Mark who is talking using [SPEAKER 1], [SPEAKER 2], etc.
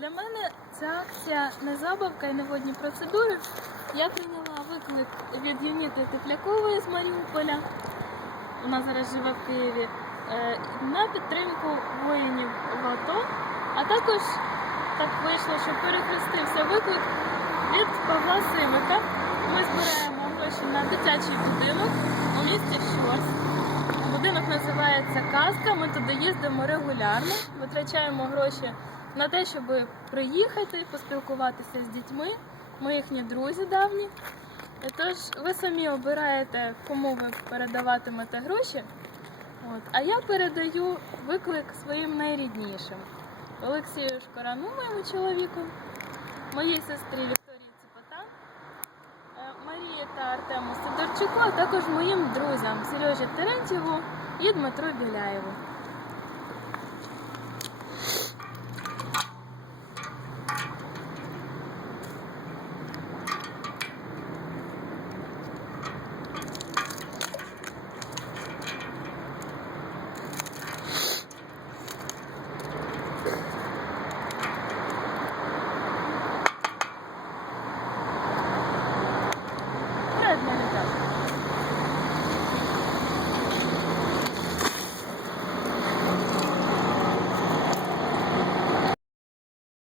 [SPEAKER 1] Для мене ця акція не забавка і не водні процедури. Я прийняла виклик від Юніти Теплякової з Маріуполя. Вона зараз живе в Києві. е, На підтримку воїнів в АТО, а також так вийшло, що перехрестився виклик від Павла Сивика. Ми збираємо гроші на дитячий будинок у місті Щорс. Будинок називається Казка. Ми туди їздимо регулярно, витрачаємо гроші на те, щоб приїхати, поспілкуватися з дітьми. Ми їхні друзі давні. Тож ви самі обираєте, кому ви передаватимете гроші. От. А я передаю виклик своїм найріднішим Олексію Шкорану, моєму чоловіку, моїй сестрі Вікторії Ціпота, е, Марії та Артему Сидорчуку, а також моїм друзям Сережі Терентьєву і Дмитру Біляєву.